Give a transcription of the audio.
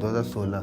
2016